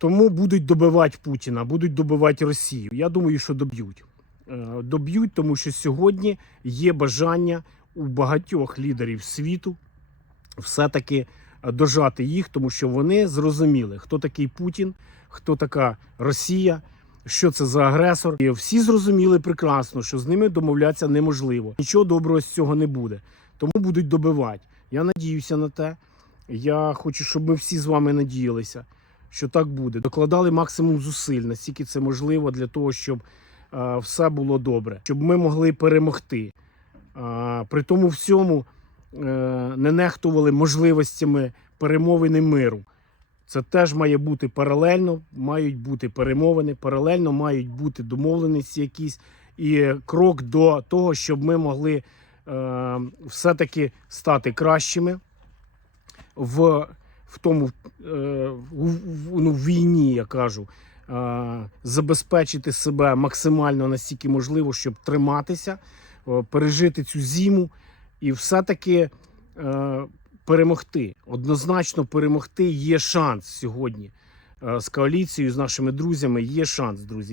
Тому будуть добивати Путіна, будуть добивати Росію. Я думаю, що доб'ють. Е, Доб'ють, тому що сьогодні є бажання у багатьох лідерів світу все-таки е, дожати їх, тому що вони зрозуміли, хто такий Путін, хто така Росія, що це за агресор. І всі зрозуміли прекрасно, що з ними домовлятися неможливо. Нічого доброго з цього не буде. Тому будуть добивати. Я надіюся на те. Я хочу, щоб ми всі з вами надіялися, що так буде. Докладали максимум зусиль, настільки це можливо, для того, щоб е, все було добре, щоб ми могли перемогти. А, при тому всьому е, не нехтували можливостями перемовини миру. Це теж має бути паралельно, мають бути перемовини, паралельно мають бути домовленості якісь і крок до того, щоб ми могли е, все-таки стати кращими в, в тому е, ну, в війні, я кажу, е, забезпечити себе максимально настільки можливо, щоб триматися, е, пережити цю зиму і все-таки перемогти. Однозначно перемогти є шанс сьогодні. З коаліцією, з нашими друзями є шанс, друзі.